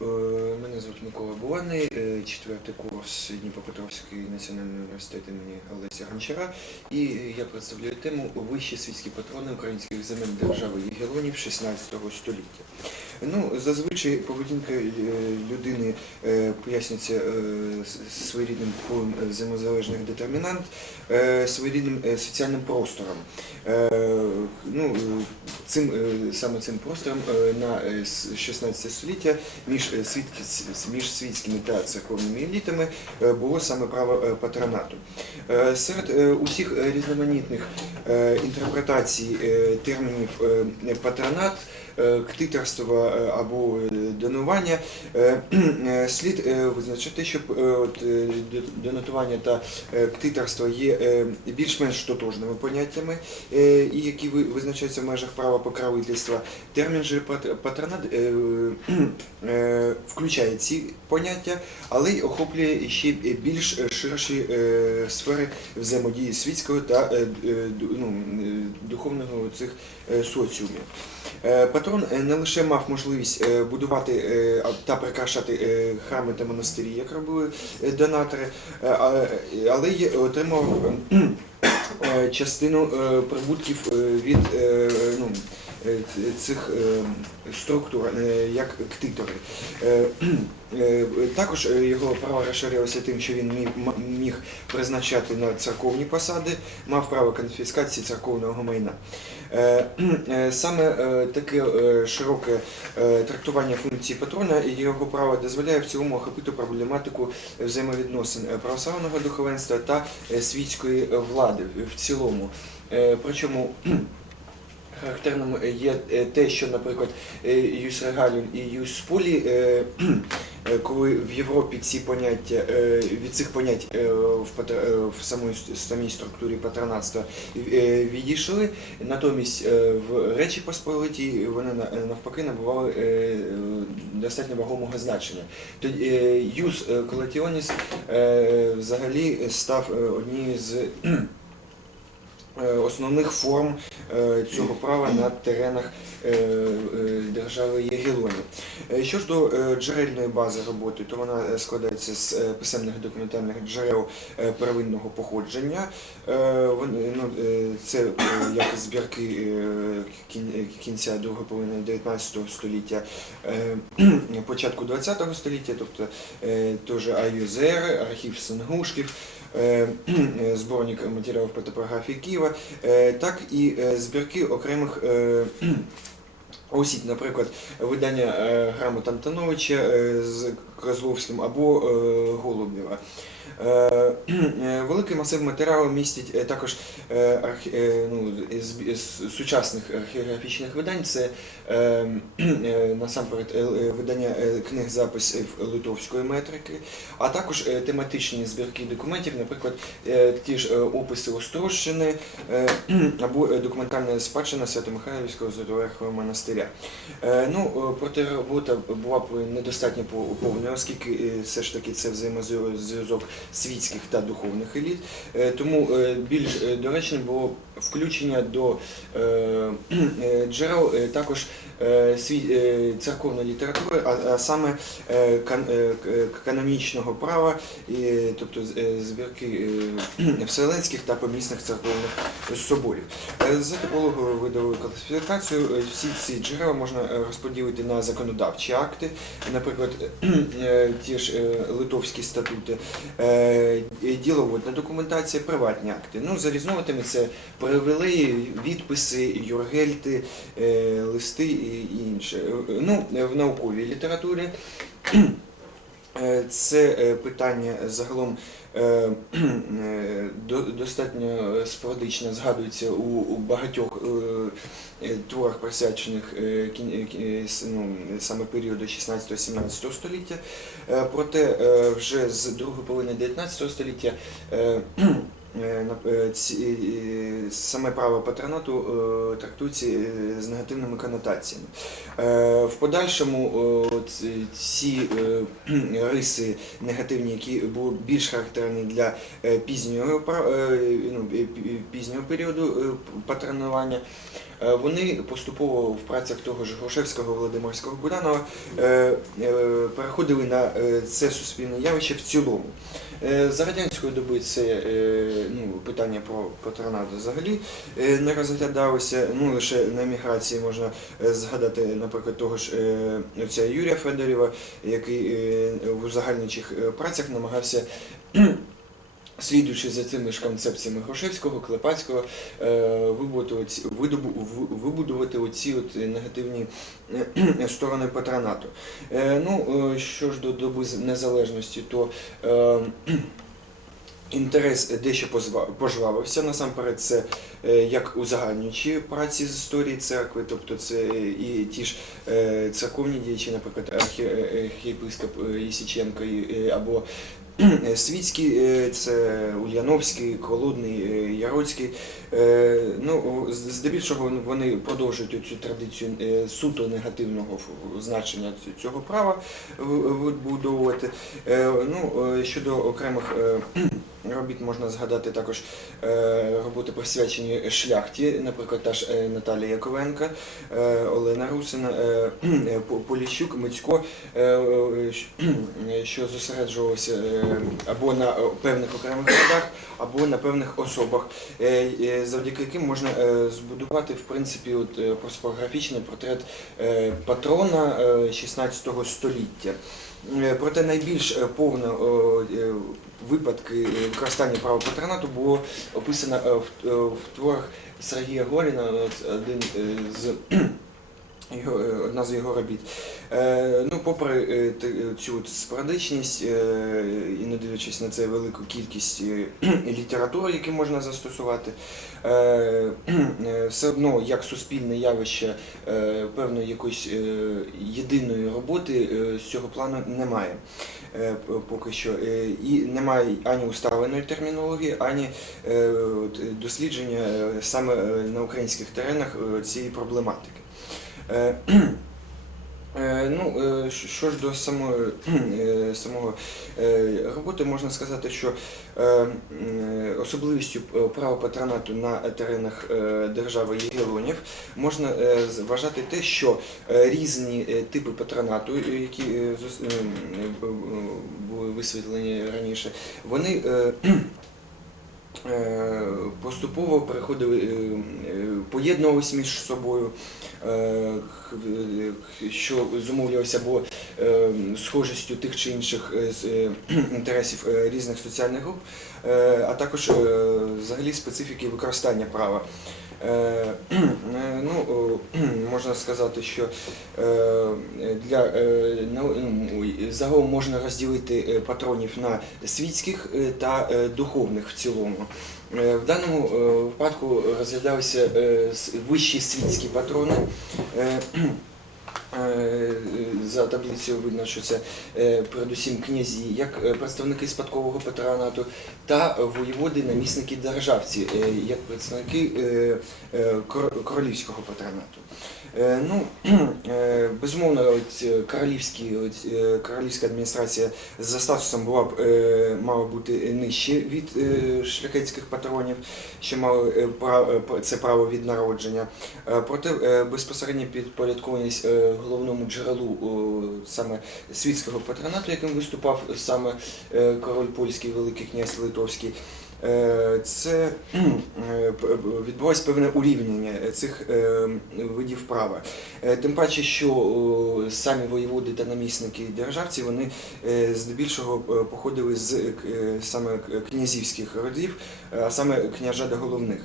Е, Мене звуть Микола Буланий, е, четвертий курс Дніпропетровський національний університет імені Олеся Гончара. І я представляю тему Вищі світські патрони українських земель держави Єгелонів 16 століття. Ну, зазвичай поведінка е, людини е, пояснюється е, своєрідним впливом взаємозалежних детермінант, е, своєрідним е, соціальним простором. Е, Ну, е, цим, е, саме цим простором е, на е, 16 століття між, е, світки, між світськими та церковними елітами е, було саме право е, патронату. Е, Серед усіх різноманітних інтерпретацій термінів патронат, е, ктиторство е, або е, донування слід визначити, що донатування та ктиторство є більш-менш тотожними поняттями, які визначаються в межах права покровительства. Термін же патронат включає ці поняття, але й охоплює ще більш ширші сфери взаємодії світського та ну, духовного цих соціумів. Е, Патрон е, не лише мав можливість е, будувати та прикрашати храми та монастирі, як робили донатори, але й отримав частину прибутків від ну, цих структур, як ктитори. Також його право розширилося тим, що він міг призначати на церковні посади, мав право конфіскації церковного майна. Е, е, Саме е, таке широке трактування функції патрона і його права дозволяє в цілому охопити проблематику взаємовідносин православного духовенства та світської влади в цілому. Причому Характерним є е, те, що, наприклад, е, Юс Регалін і Юс е, е, коли в Європі ці поняття е, від цих понять е, в, е, самій самій структурі патронатства е, відійшли, натомість е, в Речі Посполитій вони на- навпаки набували е, е, достатньо вагомого значення. Тоді е, Юс е, Колатіоніс е, взагалі став е, однією з е, основних форм е, цього права на теренах е, е, держави Єгелонів. Е, Що ж до е, джерельної бази роботи, то вона е, складається з е, писемних документальних джерел е, первинного походження. Е, ну, е, Це е, як збірки е, кінця другої половини 19 століття, е, початку 20 століття, тобто е, теж АЮЗР, архів Сенгушків, е, е, зборник матеріалів по топографії Києва, е, так і е, збірки окремих е, осіб, наприклад, видання е, грамот Антоновича е, з Козловським або е, Голубєва. Е, е, Великий масив матеріалу містить також ну, з, сучасних археографічних видань. Це насамперед видання книг записів литовської метрики, а також тематичні збірки документів, наприклад, ті ж описи Острощини або документальна спадщина Свято-Михайлівського Золотоверхового монастиря. Ну, проте робота була б недостатньо пов- повною, оскільки е, все ж таки це взаємозв'язок світських та духовних еліт. Е, Тому е, більш доречним було включення до е, е, джерел е, також церковної літератури, а, саме кан- канонічного права, тобто збірки вселенських та помісних церковних соборів. За типологою видовою класифікацію всі ці джерела можна розподілити на законодавчі акти, наприклад, ті ж литовські статути, діловодна документація, приватні акти. Ну, за різновидами привілеї, відписи, юргельти, е, листи і інше. Ну, в науковій літературі е, це е, питання загалом до- достатньо спорадично згадується у, багатьох творах, присвячених ну, саме періоду 16-17 століття. Проте вже з другої половини 19 століття саме право патронату е, трактується е, з негативними конотаціями. Е, В подальшому е, е, ці е, риси негативні, які були більш характерні для е, пізнього, е, ну, е, пізнього періоду е, патронування, Е, Вони поступово в працях того ж Грушевського, Володимирського Буданова е, е, переходили на е, це суспільне явище в цілому. Е, За радянської доби це е, ну, питання про патронат взагалі е, не розглядалося. Ну, лише на еміграції можна е, згадати, наприклад, того ж е, отця Юрія Федорєва, який е, в узагальничих е, працях намагався. Слідуючи за цими ж концепціями Грушевського, Клепацького, е, вибудувати, оці от негативні е, сторони патронату. Е, Ну, що ж до доби незалежності, то інтерес дещо пожвавився. Насамперед, це як узагальнюючі праці з історії церкви, тобто це і ті ж е, церковні діячі, наприклад, е, архієпископ е, Єсіченко е, або Е, Світський, е, це Ульяновський, Колодний, е, Яроцький. Е, Ну, здебільшого вони продовжують цю традицію е, суто негативного значення цього права вибудовувати. Е, Ну, е, щодо окремих е, робіт можна згадати також е, роботи присвячені шляхті, наприклад, та ж е, Наталія Яковенка, е, Олена Русина, е, е, По- Поліщук, Мицько, е, е, е, що зосереджувалося е, або на е, певних окремих родах, або на певних особах, е, е, завдяки яким можна е, збудувати в принципі от, е, портрет е, патрона е, 16 століття. Е, Проте найбільш е, повно е, випадки е, використання права патронату було описано е, в, е, в творах Сергія Горіна, один з його, е, одна з його робіт. Е, ну, попри е, цю от спорадичність е, і не дивлячись на це велику кількість е, літератури, які можна застосувати, е, е, все одно як суспільне явище е, певної якоїсь е, єдиної роботи е, з цього плану немає е, поки що. Е, І немає ані усталеної термінології, ані е, дослідження е, саме е, на українських теренах е, цієї проблематики. Е, е, Ну, е, що- ж до самої, самого роботи, можна сказати, що особливістю права патронату на теренах держави Єгелонів можна е, вважати те, що різні типи патронату, які були висвітлені раніше, вони поступово переходили, поєднувалися між собою, що зумовлювалося або е, схожістю тих чи інших е, е, інтересів е, різних соціальних груп, е, а також е, взагалі специфіки використання права. Е, е, Ну, можна сказати, що е, для е, ну, загалом можна розділити е, патронів на світських е, та е, духовних в цілому. Е, В даному е, випадку розглядалися е, вищі світські патрони. Е, За таблицею видно, що це е, передусім князі, як е, представники спадкового патронату, та воєводи, намісники державці, як представники кор- королівського патронату. Ну, безумовно, королівська адміністрація за статусом була б мала бути нижче від шляхетських патронів, що мали це право від народження. Проте безпосередня підпорядкованість головному джерелу саме світського патронату, яким виступав саме е, король польський, великий князь Литовський. Е, Це е, відбулось певне урівняння цих видів права. Тим паче, що самі воєводи та намісники державці вони здебільшого походили з саме князівських родів, а саме княжат головних.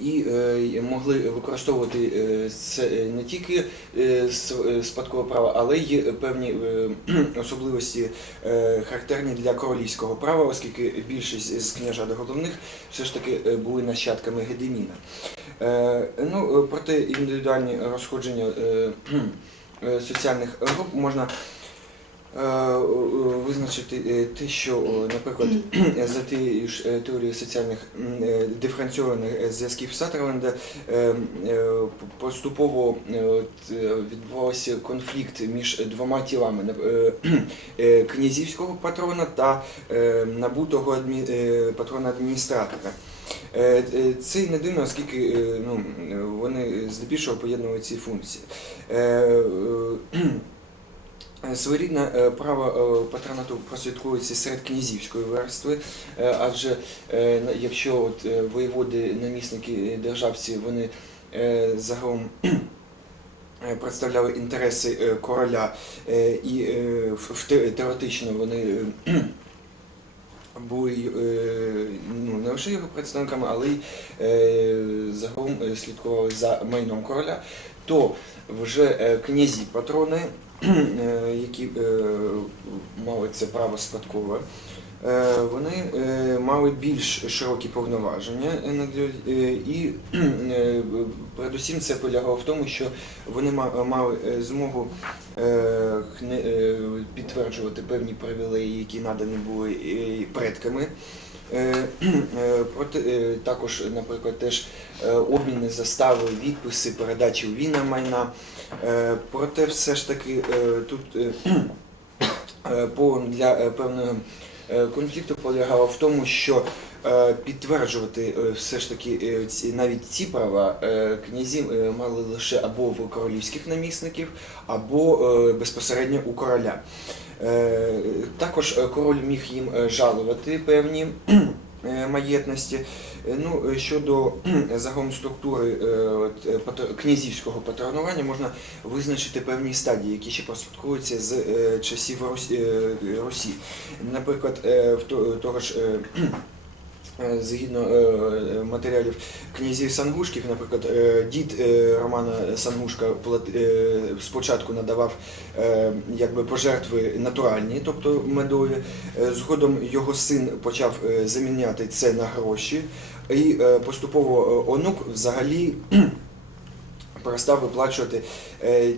І е, могли використовувати е, це е, не тільки е, е, спадкове право, але й певні е, особливості е, характерні для королівського права, оскільки більшість з княжат головних все ж таки е, були нащадками Гедеміна. Е, Ну, е, проте індивідуальні розходження е, е, соціальних груп можна е, е, визначити е, те, що, наприклад, за тією ж е, теорією соціальних е, диференційованих е, зв'язків Сатерленда е, е, поступово е, е, відбувався конфлікт між двома тілами е, е, князівського патрона та е, набутого е, патрона адміністратора. Е, е, Це й не дивно, оскільки е, ну, е, вони здебільшого поєднують ці функції. Е, Своєрідне е, право е, патронату прослідковується серед князівської верстви, адже якщо от воєводи, намісники державці, вони загалом представляли інтереси короля і теоретично вони були ну, не лише його представниками, але й загалом слідкували за майном короля, то вже князі патрони, які е, мали це право спадкове, е, вони е, мали більш широкі повноваження е, е, і е, передусім це полягало в тому, що вони мали е, змогу е, е, підтверджувати певні привілеї, які надані були е, предками. Е, е, е, також, наприклад, теж обміни застави, відписи, передачі війна майна. Проте все ж таки тут повод для певного конфлікту полягало в тому, що підтверджувати все ж таки навіть ці права князі мали лише або в королівських намісників, або безпосередньо у короля. Е, Також е, король міг їм е, жалувати певні маєтності. Ну, щодо загалом структури князівського патронування можна визначити певні стадії, які ще прослідкуються з часів Русі. Наприклад, того ж. Е, Згідно е, е, матеріалів князів Сангушків, наприклад, дід Романа Сангушка спочатку надавав якби пожертви натуральні, тобто медові. Згодом його син почав заміняти це на гроші, і поступово онук взагалі перестав виплачувати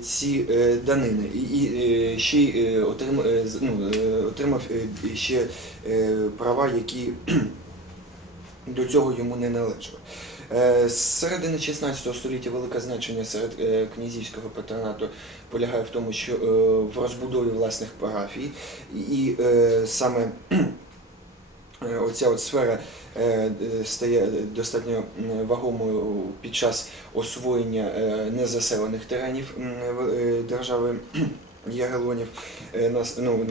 ці данини. І, ще й отрим- е, ну, отримав ще права, які до цього йому не належали. Е, З середини 16 століття велике значення серед е, князівського патронату полягає в тому, що е, в розбудові власних парафій, і саме оця от сфера стає достатньо вагомою під час освоєння незаселених теренів держави Ягелонів. Ну,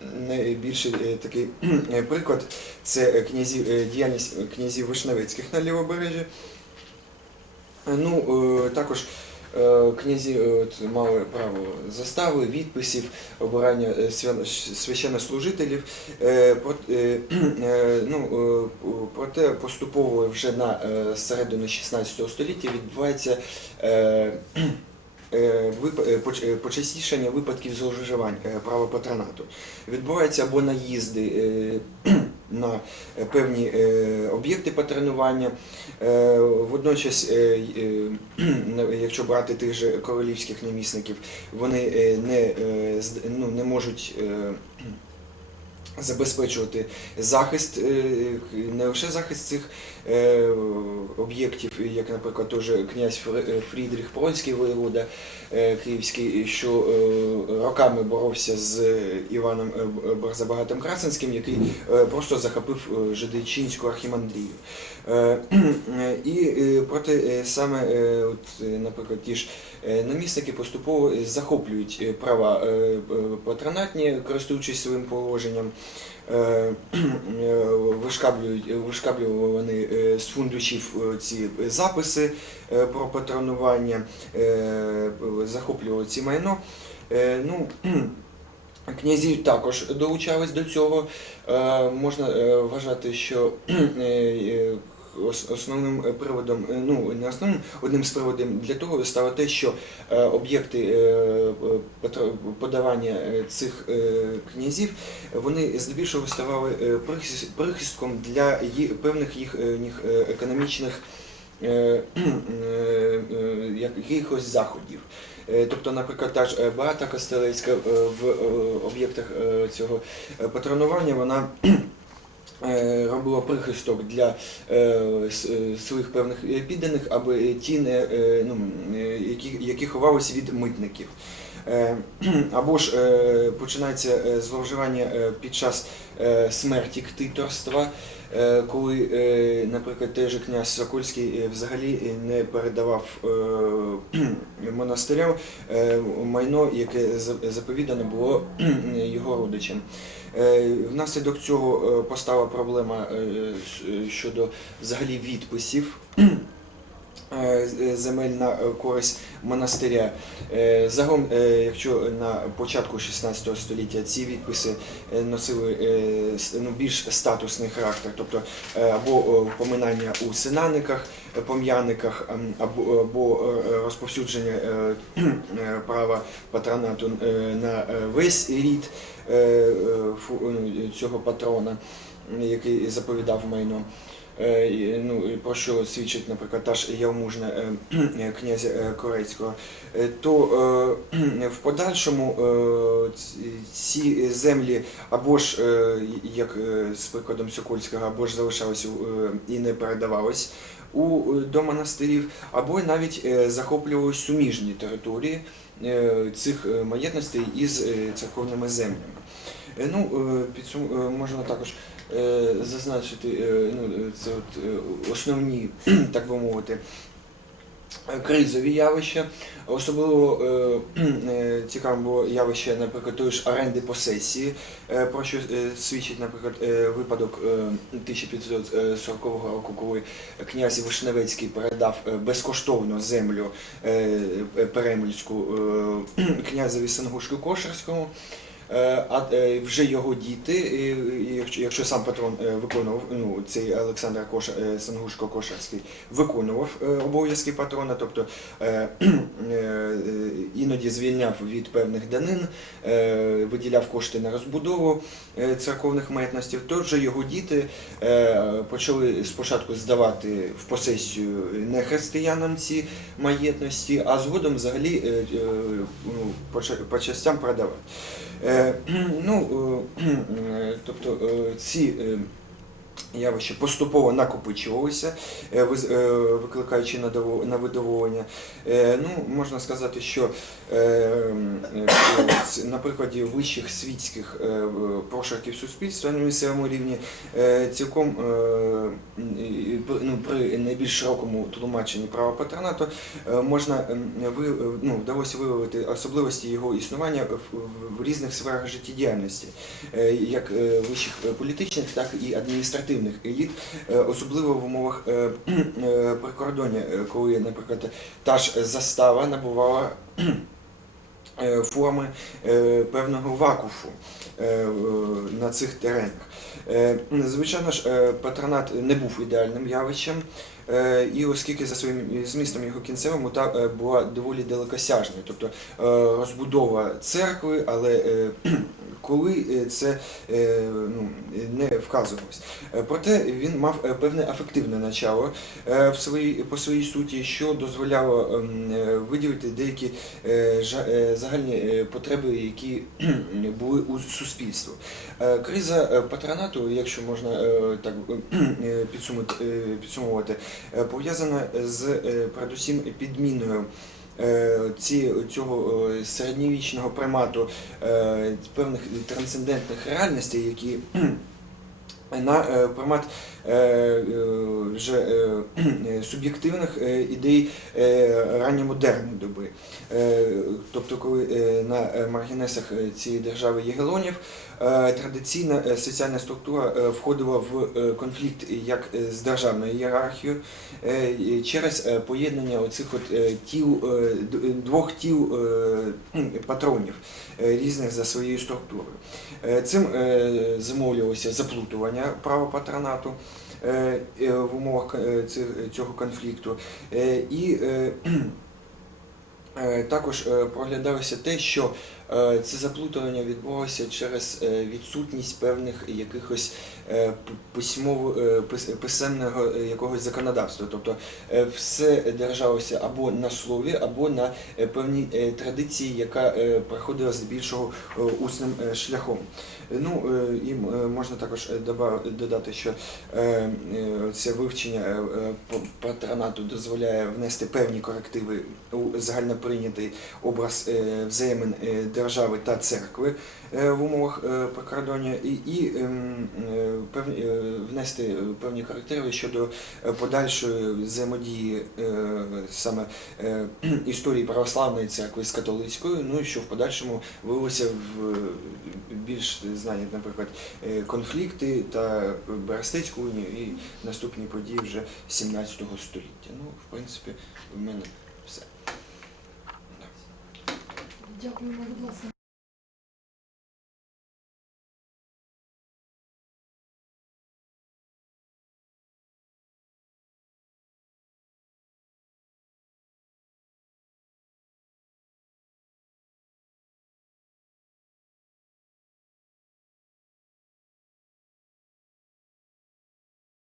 Найбільший е, такий е, приклад це е, князів, діяльність князів Вишневецьких на лівобережжі. Ну, також князі от, мали право застави, відписів, обирання священнослужителів. Ну, проте поступово вже на середину 16 століття відбувається е, е, е, поч- почастішання випадків зловживань права патронату. Відбуваються або наїзди на певні об'єкти патронування. Водночас, якщо брати тих же королівських намісників, вони не, ну, не можуть забезпечувати захист, е, не лише захист цих е, об'єктів, як, наприклад, теж князь Фре- Фрідріх Польський воєвода е, Київський, що е, роками боровся з Іваном е, Барзабагатим Красенським, який е, просто захопив е, Жидичинську архімандрію. Е, І е, проте е, саме, е, от, е, наприклад, ті ж е, намісники поступово е, захоплюють е, права е, е, патронатні, користуючись своїм положенням. Е, е, Вишкаблюють, вишкаблювали вони е, з фундучів е, ці записи е, про патронування, е, захоплювали ці майно. Е, Ну, Князі також долучались до цього. Е, Можна е, вважати, що е, е, основним приводом, е, ну не основним, одним з приводів для того стало те, що е, об'єкти е, подавання е, цих е, князів вони здебільшого ставали е, прихистком для певних їх е, їх, е, економічних е, е, е, якихось заходів. Е, Тобто, наприклад, та ж е, Беата Костелецька е, в е, об'єктах е, цього е, патронування вона е, робила прихисток для е, е, своїх певних е, підданих, аби ті не е, ну, е, які, які ховалися від митників. Е, Або ж е, починається е, зловживання е, під час е, смерті ктиторства. Е, коли, е, наприклад, той же князь Сокольський е, взагалі не передавав монастирям майно, яке за- заповідане було його родичам. Внаслідок цього постала проблема щодо взагалі відписів земель на е, користь монастиря. Е, Загалом, е, якщо на початку 16 століття ці відписи е, носили е, ну, більш статусний характер, тобто е, або е, поминання у синаниках, е, пом'яниках, ем, або, е, розповсюдження е, е, права патронату е, на е, весь рід е, е, е, цього патрона, який заповідав майно. Е, ну, про що свідчить, наприклад, та ж явмужна е, е, князя Корецького, то в подальшому ці- землі або ж, як з прикладом Сокольського, або ж залишалися і не передавались у, до монастирів, або навіть захоплювали суміжні території цих маєтностей із церковними землями. Ну, підсум... можна також зазначити е, ну, е, це от, е, основні, так би мовити, е, кризові явища. Особливо е, е, було явище, наприклад, тої ж оренди посесії, е, про що е, свідчить, наприклад, е, випадок е, 1540 року, коли князь Вишневецький передав е, безкоштовно землю е, е, перемельську е, князеві Сангушку Кошерському. Е, А е, вже його діти, якщо- якщо сам патрон е, виконував, ну цей Олександр Коша, Сангушко Кошарський виконував обов'язки патрона, тобто іноді звільняв від певних данин, виділяв кошти на розбудову церковних маєтностей, то вже його діти почали спочатку здавати в посесію не християнам ці маєтності, а згодом взагалі ну, по частям продавати. Е, Ну, е, е, тобто ці явища поступово накопичувалися, е, е, викликаючи на видоволення. Е, Ну, можна сказати, що на прикладі вищих світських прошарків суспільства на місцевому рівні цілком ну, при найбільш широкому тлумаченні права патронату можна ну, вдалося виявити особливості його існування в, різних сферах життєдіяльності, як вищих політичних, так і адміністративних еліт, е, особливо в умовах е, е, прикордоння, коли, наприклад, та ж застава набувала форми певного вакуфу на цих теренах. Звичайно ж, патронат не був ідеальним явищем, і оскільки за своїм змістом його кінцевим мета була доволі далекосяжною, тобто розбудова церкви, але коли е, це е, ну, не вказувалось. Е, Проте він мав певне афективне начало в своїй, по своїй суті, що дозволяло ем, виділити деякі загальні потреби, які були у суспільстві. Е, Криза патронату, якщо можна так підсумувати, пов'язана з передусім підміною. Е, Ці, цього е, середньовічного примату е, певних трансцендентних реальностей, які на примат вже е, е, суб'єктивних е, ідей е, ранньомодерної доби. Тобто, коли на маргінесах цієї держави Єгелонів традиційна соціальна структура входила в конфлікт як з державною ієрархією через поєднання оцих от тіл, двох тіл патронів різних за своєю структурою. Цим замовлювалося заплутування права патронату в умовах е, цього конфлікту. Е, І е, е, також е, проглядалося те, що е, це заплутування відбувалося через е, відсутність певних якихось е, п- письмово е, пис- писемного е, якогось законодавства. Тобто е, все держалося або на слові, або на е, певній е, традиції, яка е, проходила здебільшого е, усним е, шляхом. Ну е, і е, можна також е, додати, що е, е, це вивчення е, е, патронату дозволяє внести певні корективи у загальноприйнятий образ е, взаємин е, держави та церкви е, в умовах е, прикордоння і, і ем, е, певні, внести певні характери щодо подальшої взаємодії саме історії православної церкви з католицькою, ну і що в подальшому вилилося в більш знані, наприклад, конфлікти та Берестецьку унію і наступні події вже 17 століття. Ну, в принципі, в мене все. Дякуємо, будь ласка.